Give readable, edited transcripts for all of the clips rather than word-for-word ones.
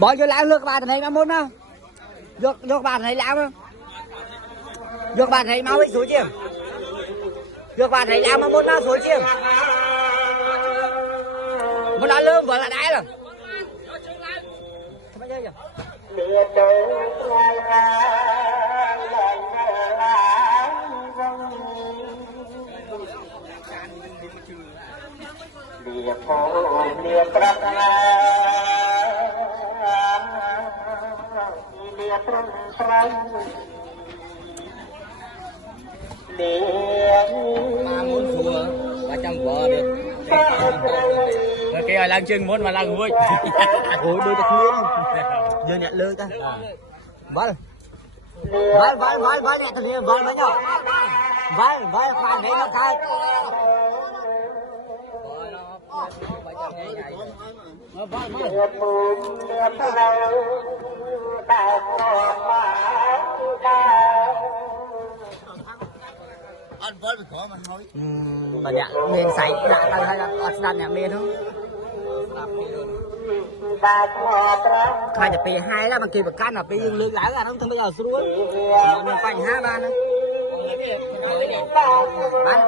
bỏ vô lão lược bà này mà muốn đâu lược bà này lão đâu lược bà này mau bị số chiêng lược bà này lão mà muốn đâu số chiêng mà đã lương vừa là đáy rồi không phải chơi chưa muốn thua 300 vợ được kia lần chừng muốn mà lần vui ủa đôi chặt miếng giờ nhặt lơ ta vâng vâng nhặt thật nhiều vâng với nhau vâng khoan đấy nó thay anh với có mà nói bà nhạ miền sấy đã tăng hay là đặt nhà miền không khaiจะปีให้แล้วมันกินแบบกันอ่ะปียังลึกหลายกันต้องทำไปเอาสู้มันไป5 บ้านนะบ้าน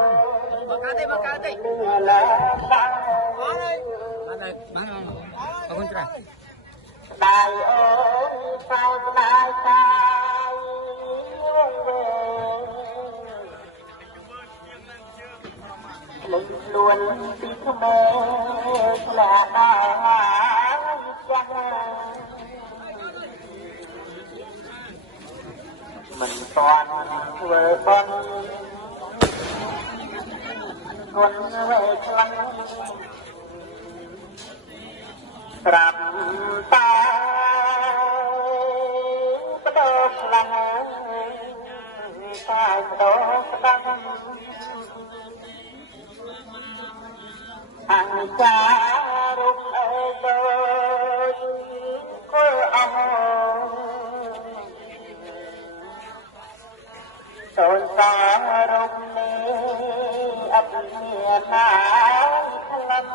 บากาเต้บ้านขอบคุณจ้ะล้วนติดเมฆและดาวจังมันตอนเวอร์บอนคนเวกลังตรัมตาประดกลังตายประดกลังอังจารุกเอโดยกุลอโมโซนสารุกเนอับเนียนาคลัง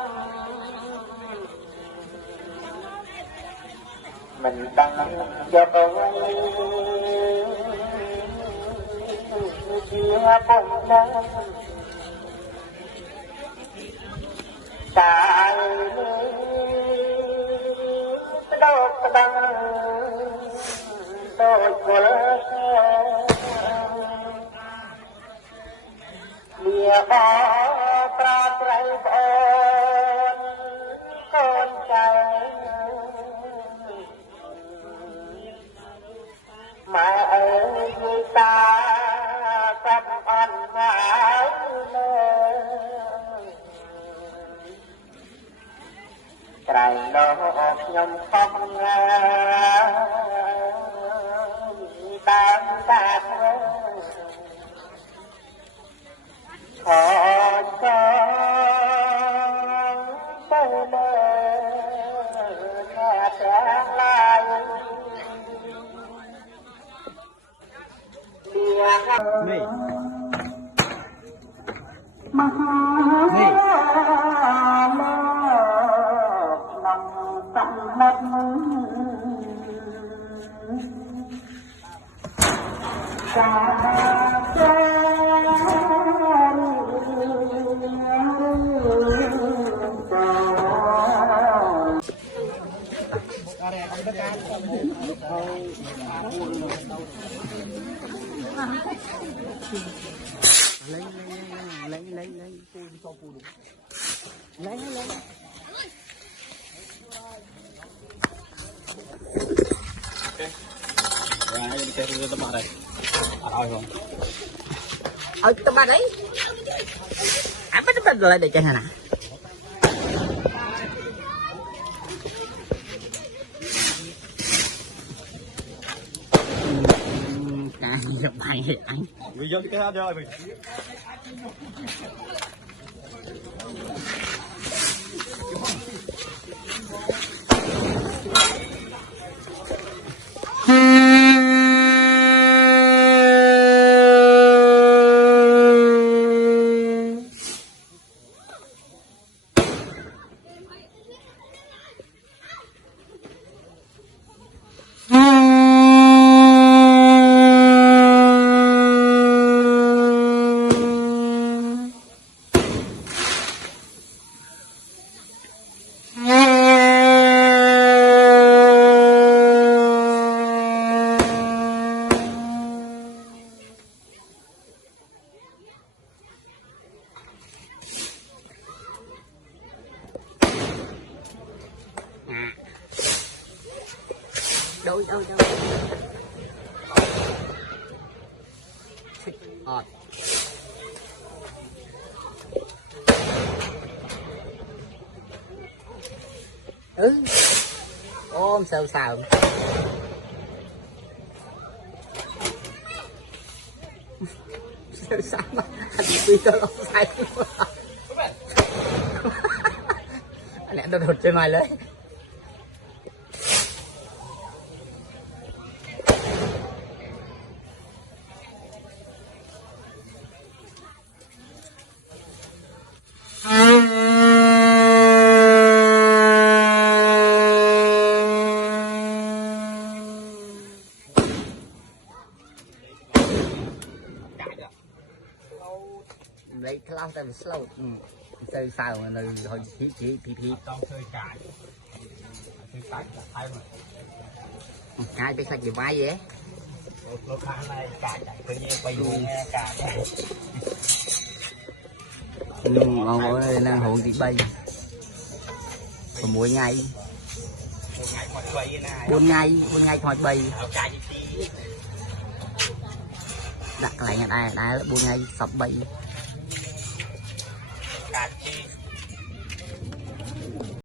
มันดังจะไปเสียบนนั้นตายโดดดังโดยกุลเมียบอปราไตรบอนคนใจมาตากับอันหายเลยไตรโลกยมฟองงามตามตาขอจองเธอเลย nghe tiếng lai Nè. mà Nè. lòng tận mất Lấy. Ở tao ba đấy. À bắt lại để chơi hả nè. Cái gì vậy anh? Bây giờ cái ra mình. Đâu. Ôm sao sao. Sao mà anh đi tao không sai. Anh em tao đột trên mày lấy. Lấy cái lăng tay mình slow chơi sao mà nơi hồi chỉ Trong chơi cài là thay mà. cái biết sao gì vai vậy Lúc này cài chạy tự nhiên quay nghe cài. ngon bữa nay đang hụi chị bay còn mỗi ngày 4 ngày khỏi bay đặt lại ngày đây 4 ngày sập bay